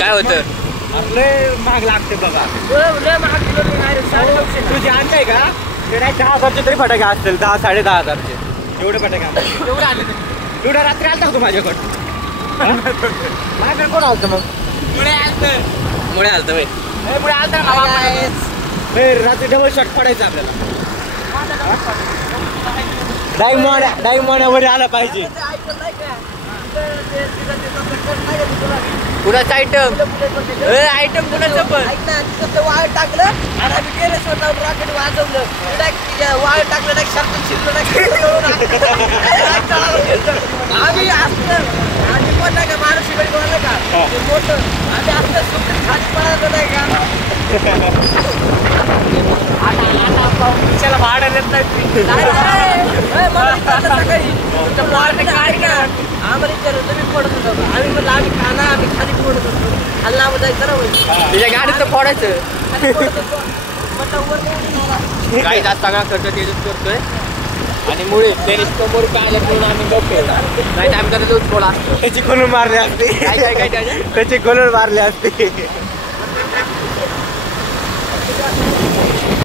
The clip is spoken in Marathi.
काय होतं? लय महाग लागते बघा. तुझी आणताय का? ते नाही 10,000चे तरी फटाके असतील. 10-10,500चे एवढे फटाके आणतात. एवढे आणले एवढ्या रात्री आलता का तू माझ्याकडं? माझ्याकडे कोण आलतं मग? मुळे आलतं बाई. रात्री डबल शॉट पडायचं आपल्याला. डायमंड वर आला पाहिजे. कुणाचं आयटम कुणाचं पण वाळ टाकलं आणि आम्ही टेरेसवर जाऊन रॉकेट वाजवलं. वाळ टाकलं नाही शर्टून शिरलं आम्ही असलं आम्ही पण नाही का महाराष्ट्र बोललं का मोठं आम्ही असलं सुटून खाली पळालो नाही का. त्याला भाडं देत नाही. सकाळी आम्हाला विचारलं तुम्ही पडत होतो आम्ही म्हणलं आम्ही खाना आम्ही खाली पडत होतो हल्ला जायचं ना तुझ्या गाडीत तर फोडायचं. काही जास्त सगळा खर्च तेच करतोय आणि मुळे त्याने समोर पाहिलं म्हणून आम्ही गप्पे नाही आम्ही त्याचा दूध फोडा असतो. त्याची खोलून मारले असते. त्याची खोलून मारले असते.